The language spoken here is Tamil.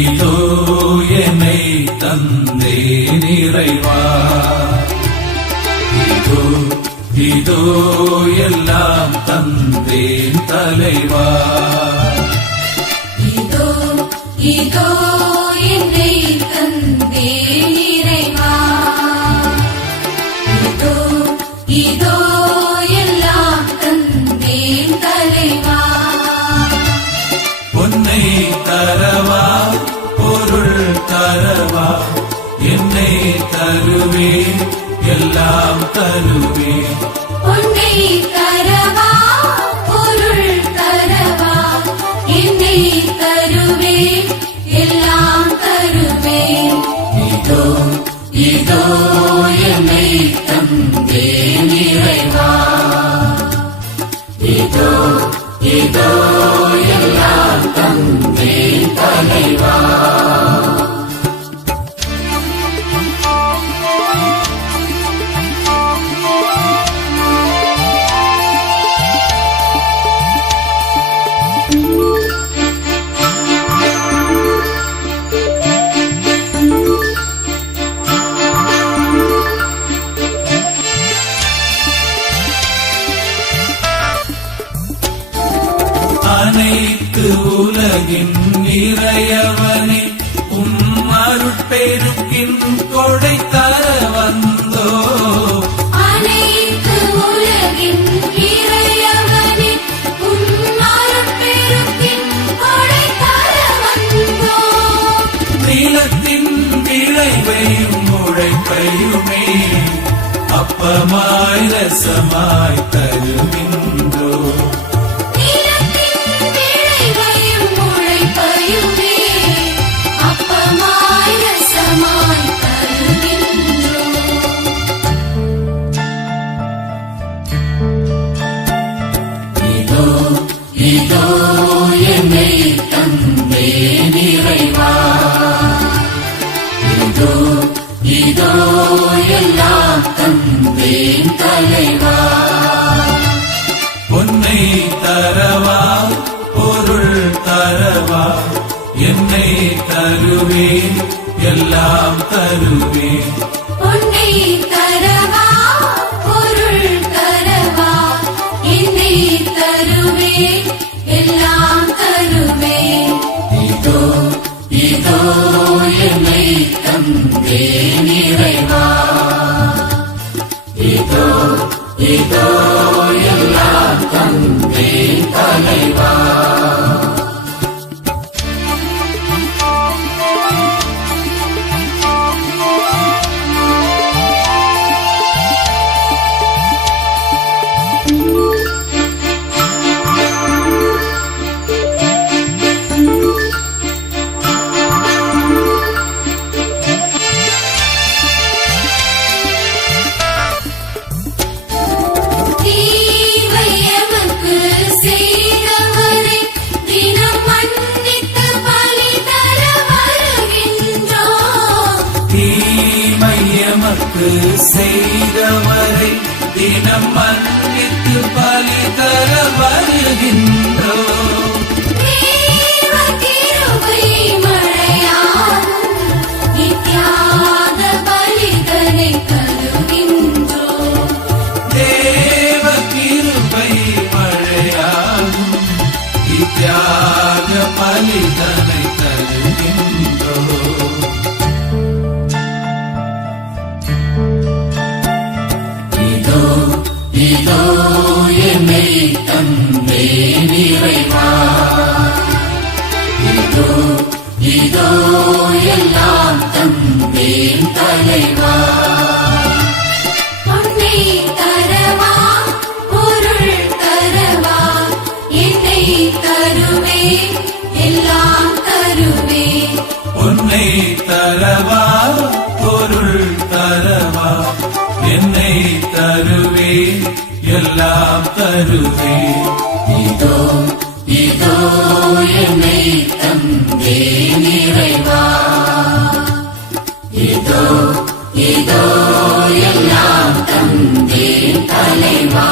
இதோ என்னை தந்தே நிறைவா. இதோ இதோ எல்லாம் தந்தேன் தலைவா. இதோ இதோ என்னை தந்தேன் இறைவா. இதோ இதோ எல்லாம் தந்தேன் தலைவா. பொன்னை தரவா பொருள் தரவா என்னை தருவேன் எல்லாம் தருவேன். பொன்னை தரவா பொருள் தரவா என்னை தருவேன் எல்லாம் தருவேன். இதோ இதோ என்னை தந்தேன் இறைவா. இதோ இதோ எல்லாம் தந்தேன் தலைவா. அனைத்து உலகின் இறையவனே அருட்பெருக்கின் கொடை தர வந்தோ. அனைத்து உலகின் இறையவனே அருட்பெருக்கின் கொடை தர வந்தோ. நிலத்தின் விளைவையும் உழைப்பையுமே அப்பமாய் ரசமாய் தருகின்றோ. இதோ என்னை தந்தேன் இறைவா. இதோ இதோ எல்லாம் தந்தேன் தலைவா. பொன்னை தரவா பொருள் தரவா என்னை தருவேன் எல்லாம் தருவேன். பொன்னை தரவா பொருள் தரவா என்னை தருவேன் எல்லாம் தருவேன். இதோ இதோ என்னை தந்தேன் இறைவா. இதோ இதோ எல்லாம் தந்தேன் தலைவா. எமக்கு செய்தவரை தினம் மன்னித்து பலி தர வருகின்றோம். தேவ கிருபை மழையாகும் தியாக பலிதனை தருகின்றோம். இதோ என்னை தந்தேன் இறைவா. இதோ இதோ எல்லாம் தந்தேன் தலைவா. பொன்னை தரவா பொருள் தரவா என்னை தருவேன் எல்லாம் தருவேன். பொன்னை தரவா பொருள் தரவா என்னை தருவேன் எல்லாம் தருவேன். இதோ இதோ என்னை தந்தேன் இறைவா. இதோ இதோ எல்லாம் தந்தேன் தலைவா.